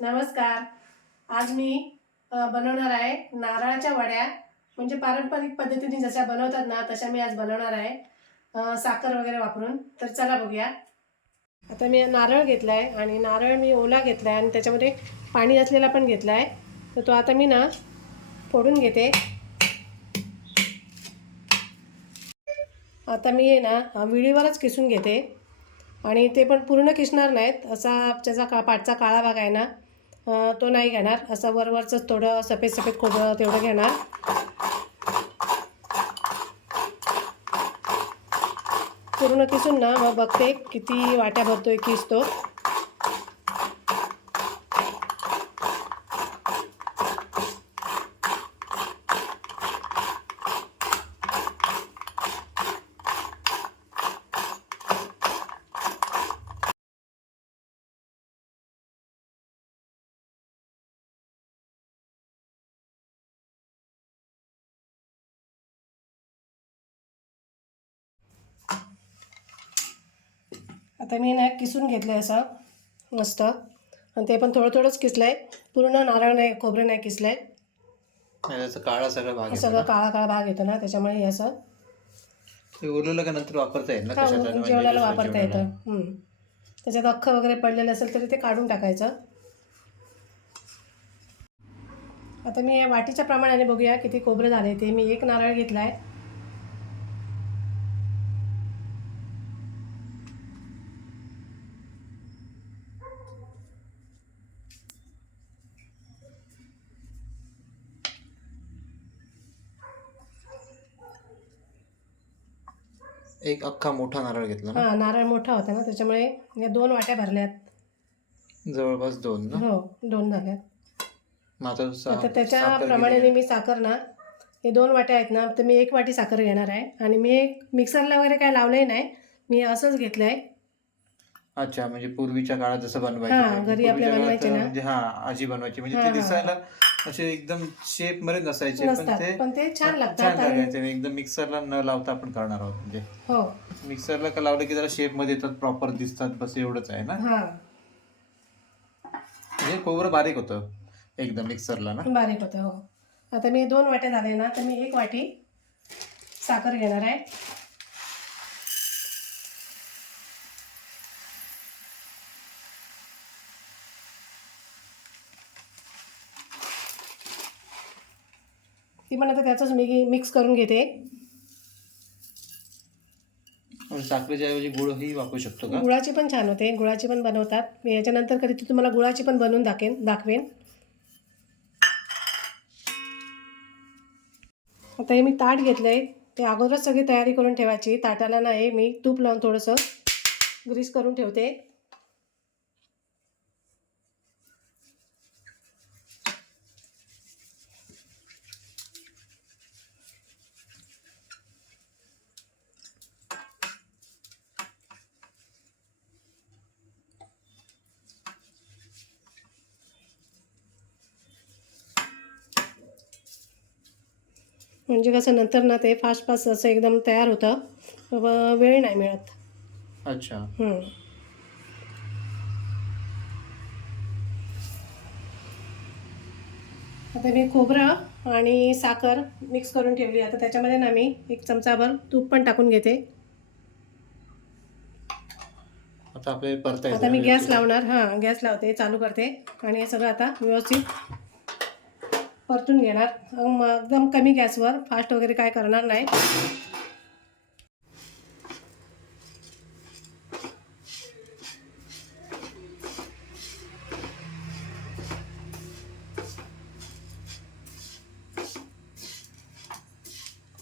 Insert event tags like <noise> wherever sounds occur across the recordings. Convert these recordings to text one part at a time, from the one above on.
नमस्कार. आज मी बनवणार आहे नारळाच्या वड्या. म्हणजे पारंपरिक पद्धतीने जशा बनवतात ना तशा मी आज बनवणार आहे. साखर वगैरे वापरून. तर चला बघूया. आता मी नारळ घेतला आहे आणि नारळ मी ओला घेतला आहे आणि त्याच्यामध्ये पाणी असलेला पण घेतला आहे तर तो आता मी ना फोडून घेते. आता मी आहे ना विळीवरच किसून घेते. आणि ते पण पूर्ण किसणार नाहीत. असा त्याचा का पाठचा काळा भाग आहे ना तो नाही घेणार. असं वरवरचंच थोडं सफेद सफेद खोबरं तेवढं घेणार. पूर्ण किसून ना मग बघते किती वाट्या भरतोय किसतो आता मी ना किसून घेतलं आहे असं मस्त. आणि ते पण थोडं थोडंच किसलं आहे पूर्ण नारळ नाही खोबरं नाही किसलं आहे काळा सगळा भाग येतो सगळं. काळा काळा भाग येतो ना त्याच्यामुळे हे असं. ते उरलेलं का नंतर वापरता येईल ना कशाला म्हणजे जेवणाला वापरता येतं. जेवणाला. हम्म. त्याच्यात अख्खं वगैरे पडलेलं असेल तरी ते काढून टाकायचं. आता मी या वाटीच्या प्रमाणाने बघूया किती खोबरं झाले ते. मी एक नारळ घेतला आहे एक अख्खा मोठा नारळ घेतला ना? हां नारळ मोठा होता ना त्याच्यामुळे या दोन वाट्या भरल्यात. जवळपास दोन ना? हो दोन झाल्यात. मग आता सा- आता त्याच्या साखर प्रमाणे किती मी साखर ना हे दोन वाट्या आहेत ना तर मी एक वाटी साखर घेणार आहे. आणि मी एक मिक्सरला वगैरे काय लावलंय नाही. मी असंच घेतलं आहे अच्छा म्हणजे पूर्वीच्या काळात जसं बनवायचे हा. घरी आपल्या पूर्वीच्या काळात बनवायचे ना. म्हणजे हा आजी बनवायची. म्हणजे हा, ते हा. दिसायला असे एकदम शेपमध्ये नसायचे पण नसतात ते पण ते छान छान लागतात आणि लागायचे एकदम मिक्सरला न लावता आपण करणार आहोत म्हणजे हो. मिक्सरला का लावलं की जरा शेपमध्ये येतात प्रॉपर दिसतात बस एवढंच आहे ना? हां. म्हणजे खोबरं बारीक होतं एकदम मिक्सरला ना? बारीक होतं हो. आता मी दोन वाट्या झाले ना तर मी एक वाटी साखर घेणार आहे. ती आता त्याचंच मी मिक्स करून घेते. साखरेच्या ऐवजी गुळही वापरू शकतो का? गुळाची पण छान होते गुळाची पण बनवतात. मी याच्यानंतर कधी तुम्हाला गुळाची पण बनवून दाखवेन दाखवेन. आता हे मी ताट घेतलं आहे ते अगोदरच सगळी तयारी करून ठेवायची. ताटाला नाही मी तूप लावून थोडंसं ग्रीस करून ठेवते. म्हणजे कसं नंतर ना ते फास्ट फास्ट असं एकदम तयार होतं. वेळ नाही मिळत. अच्छा. हम्म. आता मी खोबरं आणि साखर मिक्स करून ठेवली. आता त्याच्यामध्ये ना मी एक चमचाभर तूप पण टाकून घेते. आता आपल्याला आता मी गॅस लावणार. हां गॅस लावते चालू करते. आणि हे सगळं आता व्यवस्थित परतून घेणार. मग एकदम कमी गॅसवर फास्ट वगैरे काय करणार नाही.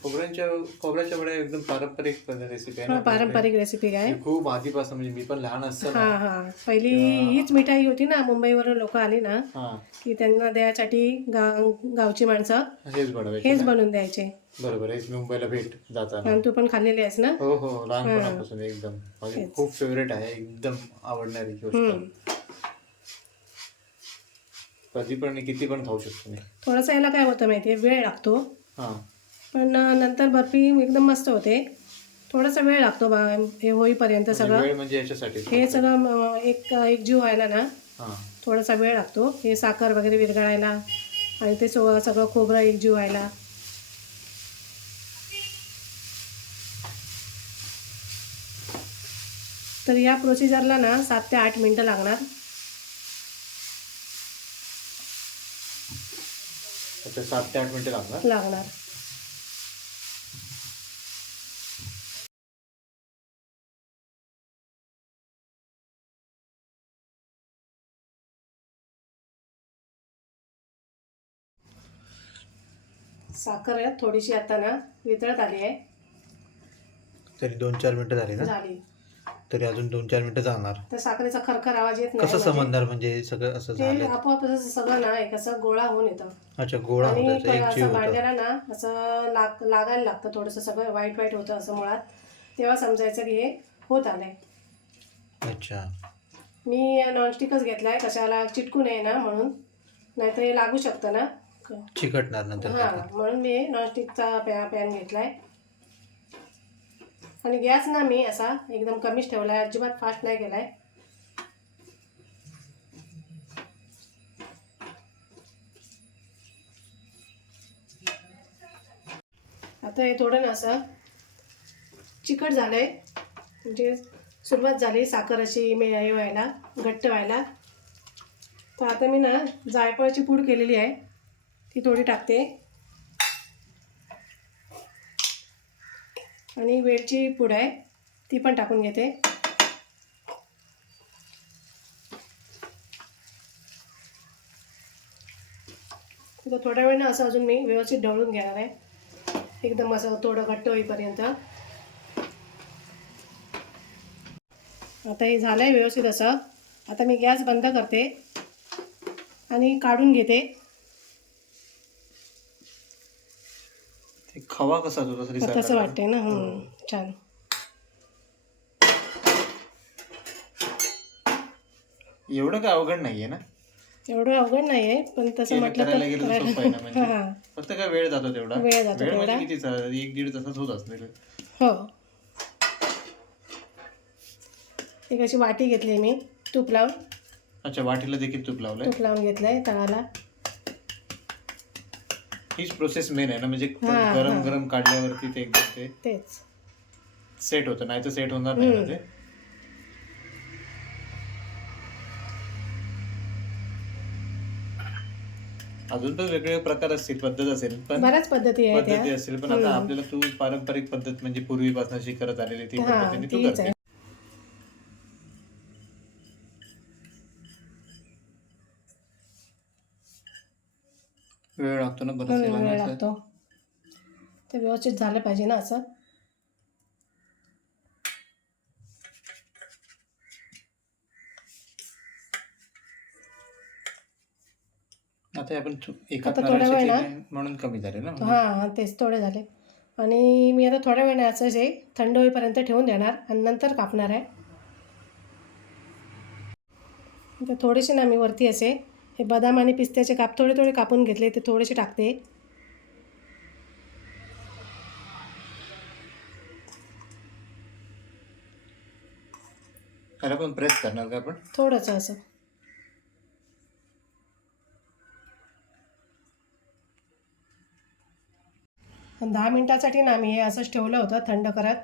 खोबऱ्यांच्या खोबऱ्याच्या वड्या एकदम पारंपरिक रेसिपी आहे ना पारंपरिक रेसिपी आहे खूप आधीपासून म्हणजे मी पण लहान असताना. हां हां. पहिली हीच मिठाई होती ना मुंबईवरून लोक आली ना हा. की त्यांना द्यायसाठी गाव गावची माणसं हेच बनवायचे हेच? बनवून द्यायचे. बरोबर हेच मुंबईला भेट जाताना. आणि तू पण खाल्लेली आहेस ना? हो हो. लहानपणापासून एकदम. माझी खूप फेवरेट आहे एकदम आवडणारी गोष्ट. कधी पण आणि किती पण खाऊ शकतो मी. थोडंसं याला काय होतं माहिती आहे वेळ लागतो. हा. पण नंतर बर्फी एकदम मस्त होते. थोडासा वेळ लागतो बा हे होईपर्यंत म्हणजे सगळं. म्हणजे याच्यासाठी हे सगळं एक एक जीव व्हायला ना हा. थोडासा वेळ लागतो. हे साखर वगैरे विरघळायला आणि ते सगळं सगळं खोबरं एकजीव व्हायला. तर या प्रोसिजरला ना सात ते आठ मिनटं लागणार. सात ते आठ मिनिटं लागणार? लागणार. साखर थोडीशी आता ना वितळत आली आहे. तरी दोन चार मिनिटं झाली ना? झाली. तरी अजून दोन चार मिनिटं जाणार तर साखरेचा खरखर आवाज येत नाही कसं म्हणजे. समजणार म्हणजे सगळं असं ते झालं आपोआप असं सगळं ना एक असं गोळा होऊन येतं. अच्छा गोळा आणि होत एक जीव असं होतं. भांड्याला ना असं लाग लागायला लागतं थोडंसं सगळं वाईट वाईट होतं असं मुळात. तेव्हा समजायचं की हे होत आलंय. अच्छा. मी नॉनस्टिकच घेतलाय कशाला चिटकू नये ना म्हणून. नाहीतर हे लागू शकतं ना. चिकटणार नंतर हां. म्हणून मी नॉनस्टिकचा पॅ पॅन घेतलाय. आणि गॅस ना मी असा एकदम कमीच ठेवलाय अजिबात फास्ट नाही केलाय. आता हे थोडं ना असं चिकट झालंय. म्हणजे सुरुवात झाली साखर अशी मे व्हायला घट्ट व्हायला. तर आता मी ना जायफळची पूड केलेली आहे. ती थोडी टाकते. आणि वेलची पूड आहे ती पण टाकून घेते. तर थोड्या वेळ ना असं अजून मी व्यवस्थित ढवळून घेणार आहे. एकदम असं थोडं घट्ट होईपर्यंत. आता हे झालं आहे व्यवस्थित असं. आता मी गॅस बंद करते आणि काढून घेते. खवा कसा असतो तसं लागला. वाटतंय ना हं, छान. एवढं काय अवघड नाहीये ना? एवढं अवघड नाही आहे पण तसं म्हटलं तर म्हणजे. <laughs> हां. फक्त काय वेळ जातो तेवढा. वेळ जातो तेवढा. म्हणजे कितीचा एक दीड तासात होत असतील. हो. एक अशी वाटी घेतली मी तूप लावून. अच्छा वाटीला देखील तूप लावलंय? तूप लावून घेतलंय तळाला हीच प्रोसेस मेन आहे ना म्हणजे हा, गरम हा. गरम काढल्यावरती ते एकदम ते तेच. सेट होतं नाही तर सेट होणार नाही ना. ते. अजून पण वेगवेगळे प्रकार असतील पद्धत असेल पण बऱ्याच पद्धती आहेत पद्धती असेल पण आता आपल्याला तू पारंपरिक पद्धत म्हणजे पूर्वीपासून जी करत आलेली ती हा पद्धतीने तू तीच करते. वेळ लागतो ना हं, बरंच याला वेळ. लागतो. ते व्यवस्थित झालं पाहिजे ना असं. आता हे आपण एका आता थोडा नारळाचे वेळ म्हणून कमी झाले ना. हां हां तेच थोडे झाले. आणि मी आता थोड्या वेळाने असं जे थंड होईपर्यंत ठेवून देणार आणि नंतर कापणार आहे. आता थोडेसे ना मी वरती असे हे बदाम आणि पिस्त्याचे काप थोडे थोडे कापून घेतले ते थोडेसे टाकते. त्याला पण प्रेस करणार का आपण? थोडंसं असं. दहा मिनटासाठी ना मी हे असंच ठेवलं होतं थंड करत.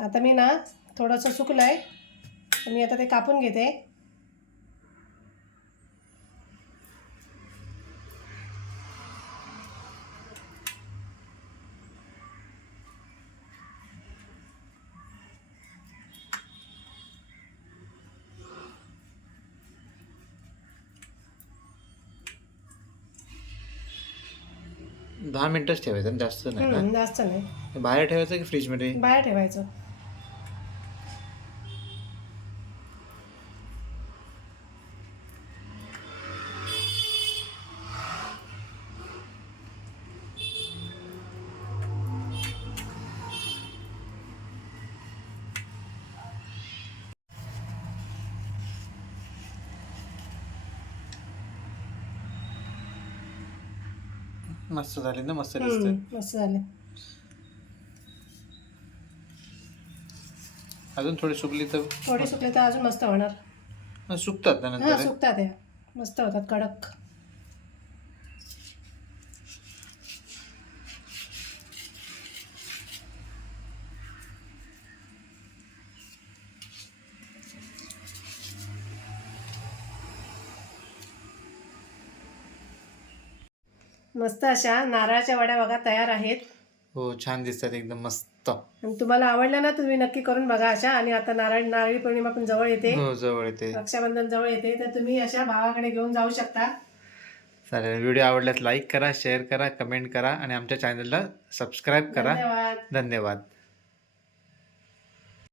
आता मी ना थोडंसं सुकलं आहे मी आता ते कापून घेते. दहा मिनिटच ठेवायचं ना, जास्त नाही ना? जास्त नाही. बाहेर ठेवायचं की फ्रीजमध्ये बाहेर ठेवायचं. मस्त झाले ना मस्त दिसते मस्त झाले. अजून थोडी सुकली तर थोडे सुकले तर अजून मस्त होणार. सुकतात ना हां नंतर? सुकतात या मस्त होतात कडक. मस्त अशा नारळाच्या वड्या बघा तयार आहेत. हो छान दिसतात एकदम मस्त. आणि तुम्हाला आवडल्या ना तुम्ही नक्की करून बघा अशा. आणि आता नारळ नारळी पौर्णिमा पण जवळ येते. हो जवळ येते. रक्षाबंधन जवळ येते. तर तुम्ही अशा भावाकडे घेऊन जाऊ शकता. चालेल व्हिडिओ आवडल्यास लाईक करा शेअर करा कमेंट करा आणि आमच्या चॅनलला सबस्क्राईब करा. धन्यवाद. धन्यवाद.